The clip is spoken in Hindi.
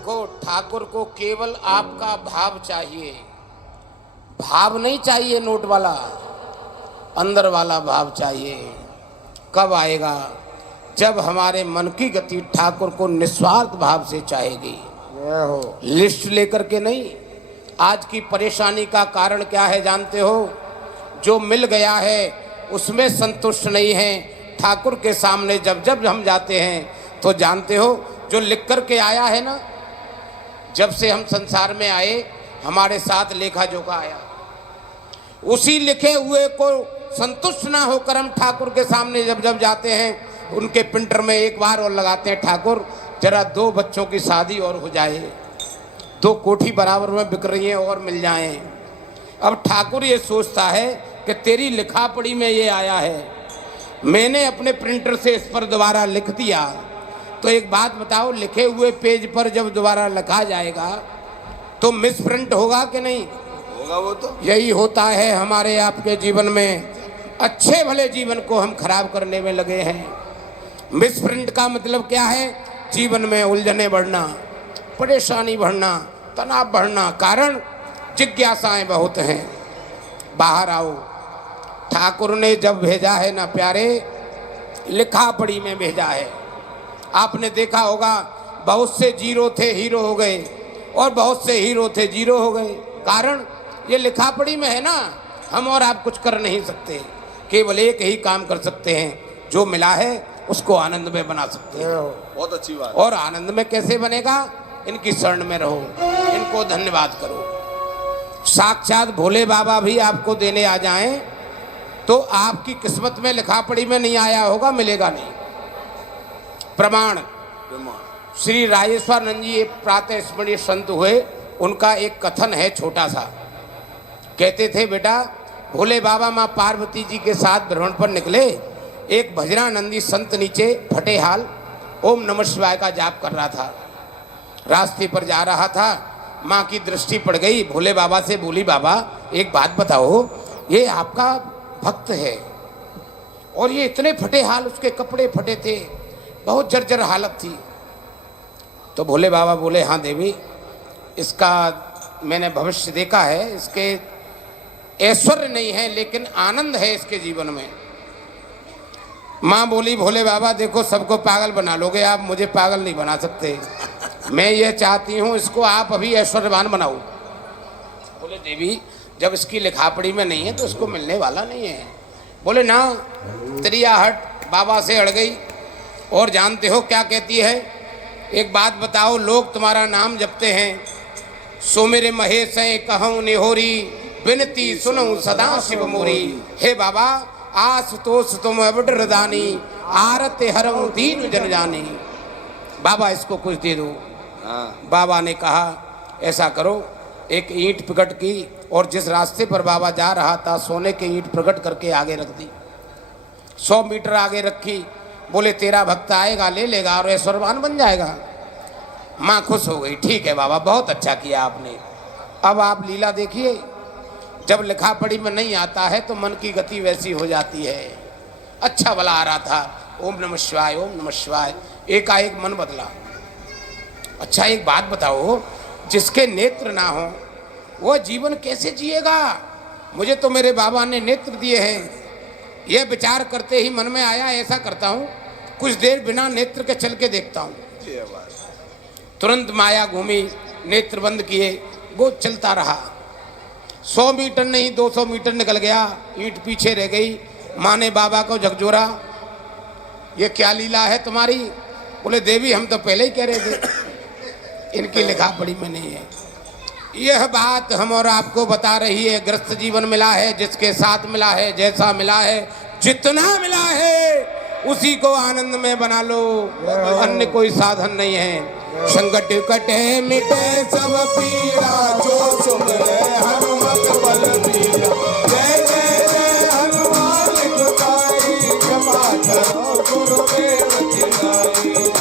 देखो, ठाकुर को केवल आपका भाव चाहिए, भाव नहीं चाहिए नोट वाला, अंदर वाला भाव चाहिए। कब आएगा? जब हमारे मन की गति ठाकुर को निस्वार्थ भाव से चाहेगी, लिस्ट लेकर के नहीं। आज की परेशानी का कारण क्या है जानते हो? जो मिल गया है उसमें संतुष्ट नहीं है। ठाकुर के सामने जब जब हम जाते हैं तो जानते हो, जो लिख कर के आया है ना, जब से हम संसार में आए हमारे साथ लेखा जोखा आया, उसी लिखे हुए को संतुष्ट ना होकर हम ठाकुर के सामने जब जब जाते हैं, उनके प्रिंटर में एक बार और लगाते हैं, ठाकुर जरा 2 बच्चों की शादी और हो जाए, 2 कोठी बराबर में बिक रही हैं और मिल जाएं। अब ठाकुर ये सोचता है कि तेरी लिखा पढ़ी में ये आया है, मैंने अपने प्रिंटर से इस पर दोबारा लिख दिया, तो एक बात बताओ, लिखे हुए पेज पर जब दोबारा लिखा जाएगा तो मिस प्रिंट होगा कि नहीं होगा? वो तो यही होता है हमारे आपके जीवन में। अच्छे भले जीवन को हम खराब करने में लगे हैं। मिस प्रिंट का मतलब क्या है? जीवन में उलझने बढ़ना, परेशानी बढ़ना, तनाव बढ़ना। कारण जिज्ञासाएं बहुत हैं। बाहर आओ। ठाकुर ने जब भेजा है ना प्यारे, लिखा पढ़ी में भेजा है। आपने देखा होगा, बहुत से जीरो थे हीरो हो गए और बहुत से हीरो थे जीरो हो गए। कारण ये लिखा पढ़ी में है ना। हम और आप कुछ कर नहीं सकते, केवल एक ही काम कर सकते हैं, जो मिला है उसको आनंद में बना सकते हैं। बहुत अच्छी बात। और आनंद में कैसे बनेगा? इनकी शरण में रहो, इनको धन्यवाद करो। साक्षात भोले बाबा भी आपको देने आ जाएं तो आपकी किस्मत में लिखा पढ़ी में नहीं आया होगा, मिलेगा नहीं। प्रमाण, श्री राजेश्वरानंद जी एक प्रातः स्मरणीय संत हुए, उनका एक कथन है छोटा सा। कहते थे, बेटा भोले बाबा माँ पार्वती जी के साथ भ्रमण पर निकले, एक भजनानंदी संत नीचे फटे हाल ओम नमः शिवाय का जाप कर रहा था। रास्ते पर जा रहा था, माँ की दृष्टि पड़ गई, भोले बाबा से बोली, बाबा एक बात बताओ, ये आपका भक्त है और ये इतने फटे हाल, उसके कपड़े फटे थे, बहुत जर्जर हालत थी। तो भोले बाबा बोले, हाँ देवी, इसका मैंने भविष्य देखा है, इसके ऐश्वर्य नहीं है लेकिन आनंद है इसके जीवन में। माँ बोली, भोले बाबा देखो, सबको पागल बना लोगे आप, मुझे पागल नहीं बना सकते। मैं ये चाहती हूँ इसको आप अभी ऐश्वर्यवान बनाओ। बोले, देवी जब इसकी लिखा पढ़ी में नहीं है तो इसको मिलने वाला नहीं है। बोले, ना, त्रिया हट बाबा से अड़ गई। और जानते हो क्या कहती है? एक बात बताओ, लोग तुम्हारा नाम जपते हैं, सो मेरे महेश हैं कहूँ निहोरी, विनती सुनो सदा शिव मोरी। हे बाबा आशुतोष तुम अबड रदानी, आरत हरऊं दीन जन जानी। बाबा इसको कुछ दे दो। बाबा ने कहा, ऐसा करो, एक ईंट प्रकट की और जिस रास्ते पर बाबा जा रहा था सोने की ईंट प्रकट करके आगे रख दी। 100 मीटर आगे रखी। बोले, तेरा भक्त आएगा, ले लेगा और ऐश्वर्यवान बन जाएगा। माँ खुश हो गई। ठीक है बाबा, बहुत अच्छा किया आपने। अब आप लीला देखिए, जब लिखा पढ़ी में नहीं आता है तो मन की गति वैसी हो जाती है। अच्छा भला आ रहा था, ओम नमः शिवाय ओम नमः शिवाय, एकाएक मन बदला। अच्छा एक बात बताओ, जिसके नेत्र ना हो वो जीवन कैसे जिएगा? मुझे तो मेरे बाबा ने नेत्र दिए हैं। यह विचार करते ही मन में आया, ऐसा करता हूँ, कुछ देर बिना नेत्र के चल के देखता हूँ। तुरंत माया घूमी, नेत्र बंद किए, वो चलता रहा। 100 मीटर नहीं 200 मीटर निकल गया, ईंट पीछे रह गई। माँ ने बाबा को झकझोरा, ये क्या लीला है तुम्हारी? बोले, देवी हम तो पहले ही कह रहे थे, इनकी लिखा पढ़ी में नहीं है। यह बात हम और आपको बता रही है, ग्रस्त जीवन मिला है, जिसके साथ मिला है, जैसा मिला है, जितना मिला है उसी को आनंद में बना लो, अन्य कोई साधन नहीं है। संकट कटे मिटे सब पीड़ा, जो